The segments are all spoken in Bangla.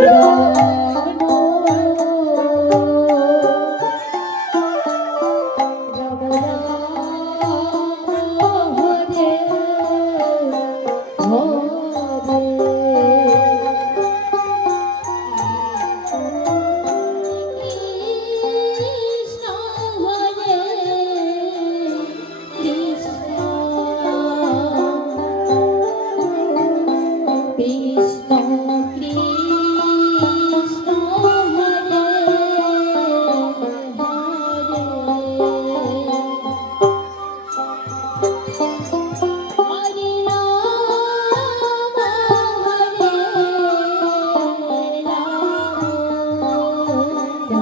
Krishna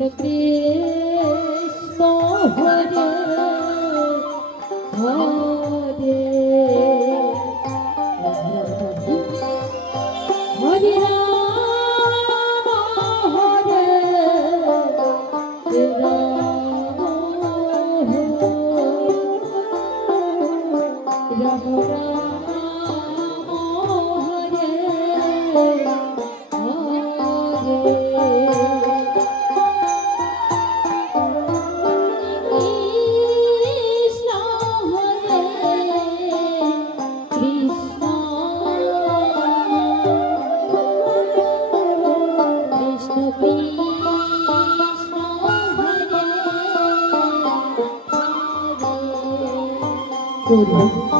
Krishna Krishna Hare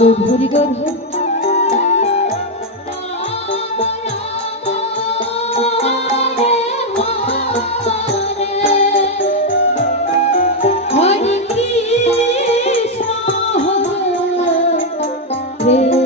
good, hoodie good, hood. Sim.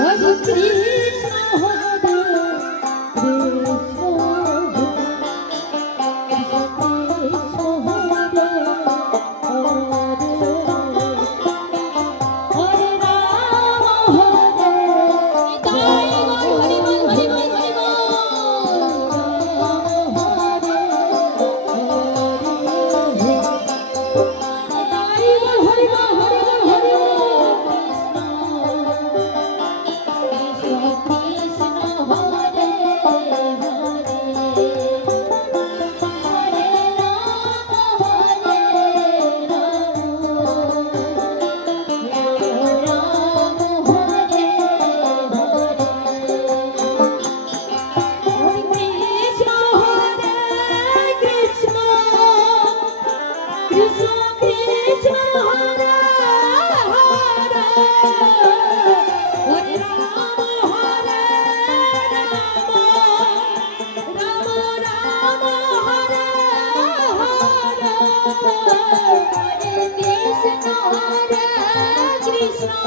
我，我第。